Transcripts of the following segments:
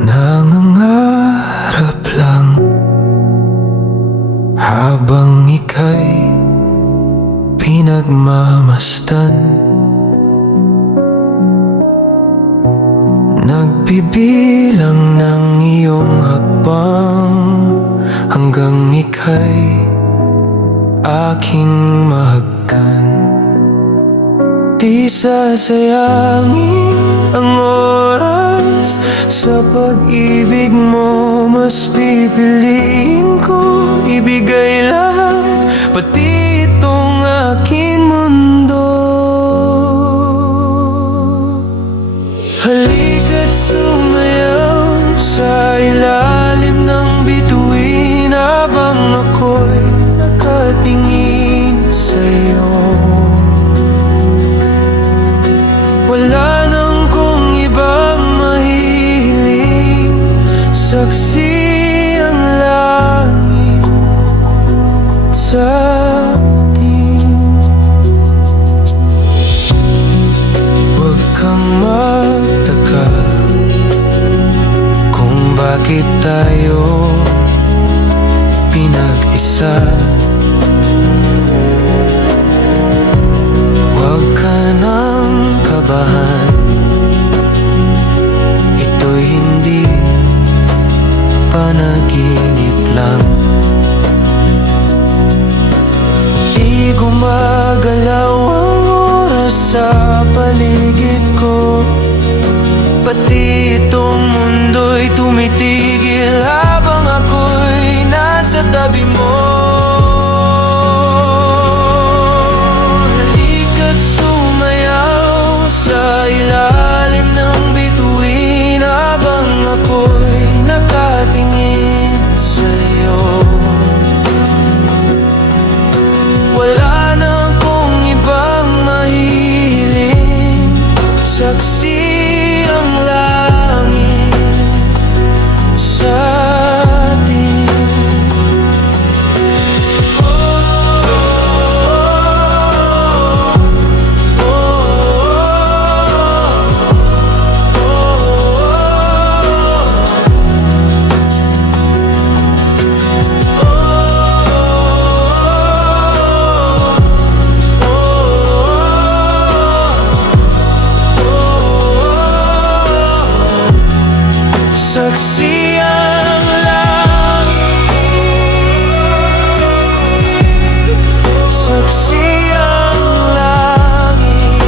Nangangarap lang habang ika'y pinagmamasdan. Nagbibilang ng iyong hakbang hanggang ika'y aking mahagkan. Di sasayangin ang oras sa pag-ibig mo, mas pipiliin ko ibigay lahat, pati itong aking mundo. Halika't sumayaw sa ilalim ng bituin habang ako'y nakatingin sa'yo. Wala nang kung ibang mahihiling, saksi ang langit sa atin. Huwag kang magtaka kung bakit tayo pinag-isa. Huwag ka nang kabahan, ito'y hindi panaginip lang. Di gumagalaw ang oras sa paligid ko, pati itong mundo'y tumitigil habang ako'y nasa tabi mo. Ako'y nakatingin sa'yo. Wala na akong ibang mahihiling, saksi ang langit sa atin. Saksi ang langit, saksi ang langit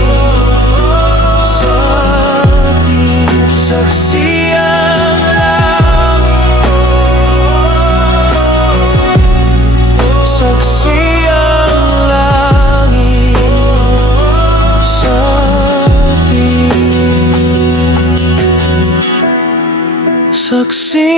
sa atin. Saksi ang langit, saksi ang langit sa atin. Saksi